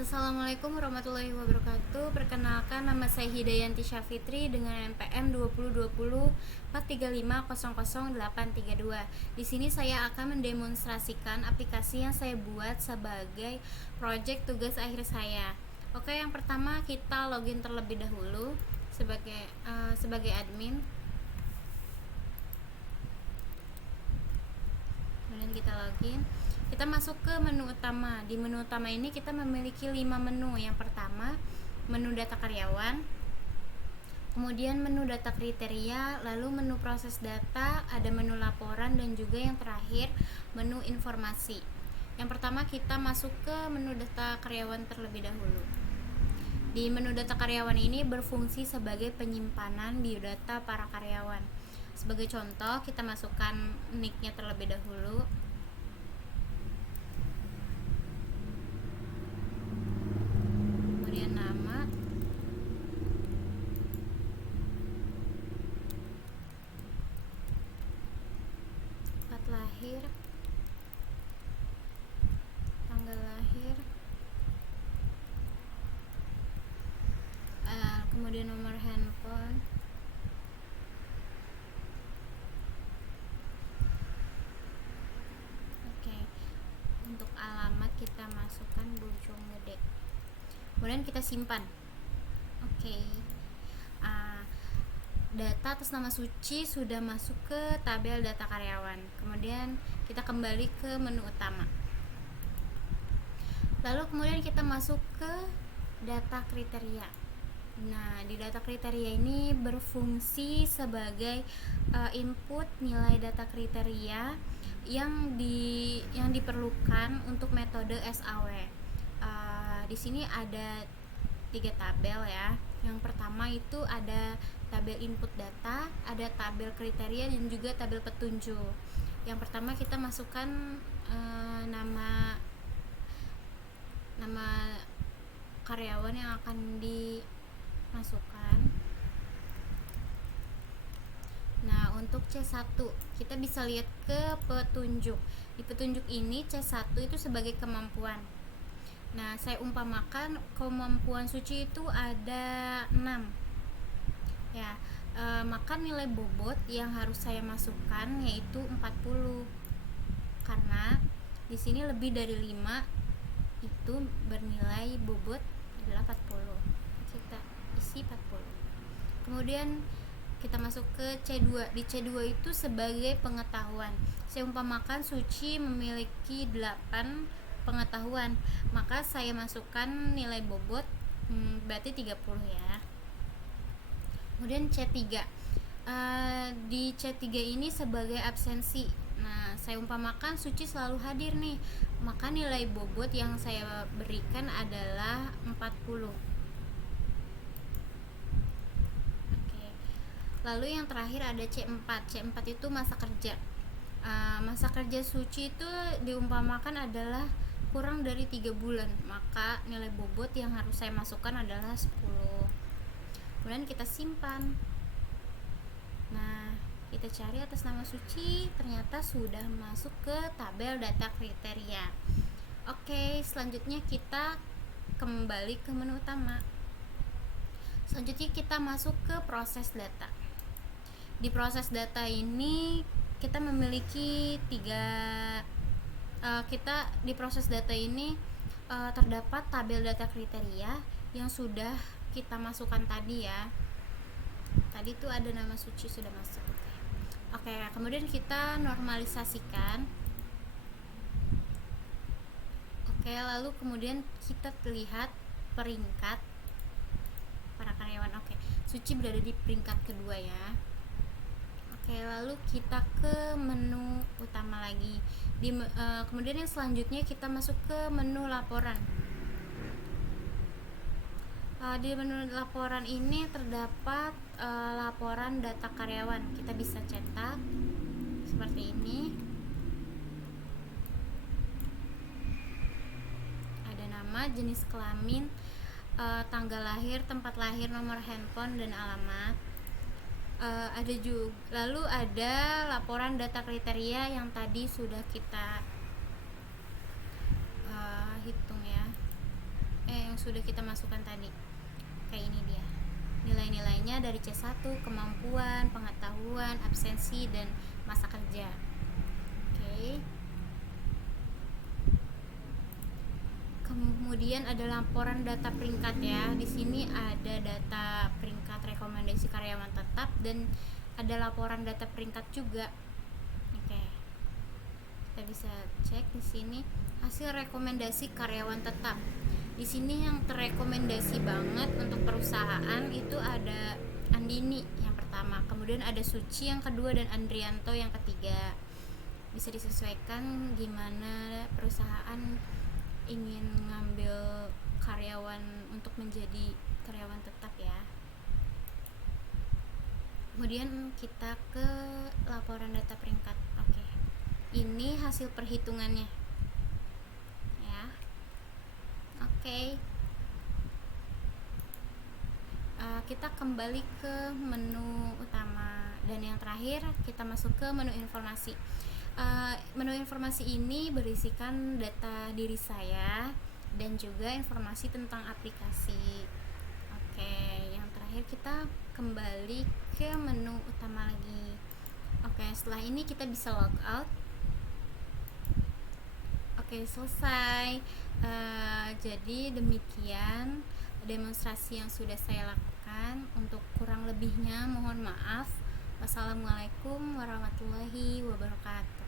Assalamualaikum warahmatullahi wabarakatuh. Perkenalkan, nama saya Hidayanti Syafitri dengan NPM 2020 435000832. Di sini saya akan mendemonstrasikan aplikasi yang saya buat sebagai project tugas akhir saya. Oke, yang pertama kita login terlebih dahulu sebagai admin. Kemudian kita login, kita masuk ke menu utama. Di menu utama ini kita memiliki 5 menu. Yang pertama, menu data karyawan, kemudian menu data kriteria, lalu menu proses data, ada menu laporan, dan juga yang terakhir menu informasi. Yang pertama kita masuk ke menu data karyawan terlebih dahulu. Di menu data karyawan ini berfungsi sebagai penyimpanan biodata para karyawan. Sebagai contoh, kita masukkan nicknya terlebih dahulu. Kemudian nama. Tempat lahir. Tanggal lahir. Kemudian nomor handphone. Untuk alamat kita masukkan Bojonggede. Kemudian kita simpan. Data atas nama Suci sudah masuk ke tabel data karyawan. Kemudian kita kembali ke menu utama. Lalu kemudian kita masuk ke data kriteria. Nah, di data kriteria ini berfungsi sebagai input nilai data kriteria yang diperlukan untuk metode SAW. Di sini ada 3 tabel ya. Yang pertama itu ada tabel input data, ada tabel kriteria, dan juga tabel petunjuk. Yang pertama kita masukkan nama karyawan yang akan dimasukkan. Nah, untuk C1 kita bisa lihat ke petunjuk. Di petunjuk ini C1 itu sebagai kemampuan. Nah, saya umpamakan kemampuan Suci itu ada 6 ya. Maka nilai bobot yang harus saya masukkan yaitu 40, karena di sini lebih dari 5 itu bernilai bobot adalah 40. Kita isi 40. Kemudian kita masuk ke C2. Di C2 itu sebagai pengetahuan. Saya umpamakan Suci memiliki 8 pengetahuan, maka saya masukkan nilai bobot berarti 30 ya. Kemudian C3. Di C3 ini sebagai absensi. Nah, saya umpamakan Suci selalu hadir nih, maka nilai bobot yang saya berikan adalah 40. Lalu yang terakhir ada C4. C4 itu masa kerja. Masa kerja Suci itu diumpamakan adalah kurang dari 3 bulan, maka nilai bobot yang harus saya masukkan adalah 10. Kemudian kita simpan. Nah, kita cari atas nama Suci, ternyata sudah masuk ke tabel data kriteria. Selanjutnya kita kembali ke menu utama. Selanjutnya kita masuk ke proses data. Di proses data ini kita memiliki di proses data ini terdapat tabel data kriteria yang sudah kita masukkan tadi ya. Tadi tuh ada nama Suci sudah masuk. Kemudian kita normalisasikan. Lalu kemudian kita lihat peringkat para karyawan. Suci berada di peringkat kedua ya. Lalu kita ke menu utama lagi. Kemudian yang selanjutnya kita masuk ke menu laporan. Di menu laporan ini terdapat laporan data karyawan. Kita bisa cetak seperti ini. Ada nama, jenis kelamin, tanggal lahir, tempat lahir, nomor handphone, dan alamat. Lalu ada laporan data kriteria yang tadi sudah kita hitung ya. sudah kita masukkan tadi. Kayak ini dia. Nilai-nilainya dari C1, kemampuan, pengetahuan, absensi, dan masa kerja. Oke. Kemudian ada laporan data peringkat ya. Di sini ada data peringkat rekomendasi karyawan tetap dan ada laporan data peringkat juga. Oke. Kita bisa cek di sini hasil rekomendasi karyawan tetap. Di sini yang terrekomendasi banget untuk perusahaan itu ada Andini yang pertama, kemudian ada Suci yang kedua, dan Andrianto yang ketiga. Bisa disesuaikan gimana perusahaan ingin ngambil karyawan untuk menjadi karyawan tetap ya. Kemudian kita ke laporan data peringkat. Oke. Ini hasil perhitungannya. Ya. Oke. Kita kembali ke menu utama dan yang terakhir kita masuk ke menu informasi. Menu informasi ini berisikan data diri saya dan juga informasi tentang aplikasi. Oke, yang terakhir kita kembali ke menu utama lagi. Oke, setelah ini kita bisa log out. Oke, selesai. Jadi demikian demonstrasi yang sudah saya lakukan. Untuk kurang lebihnya mohon maaf. Wassalamualaikum warahmatullahi wabarakatuh.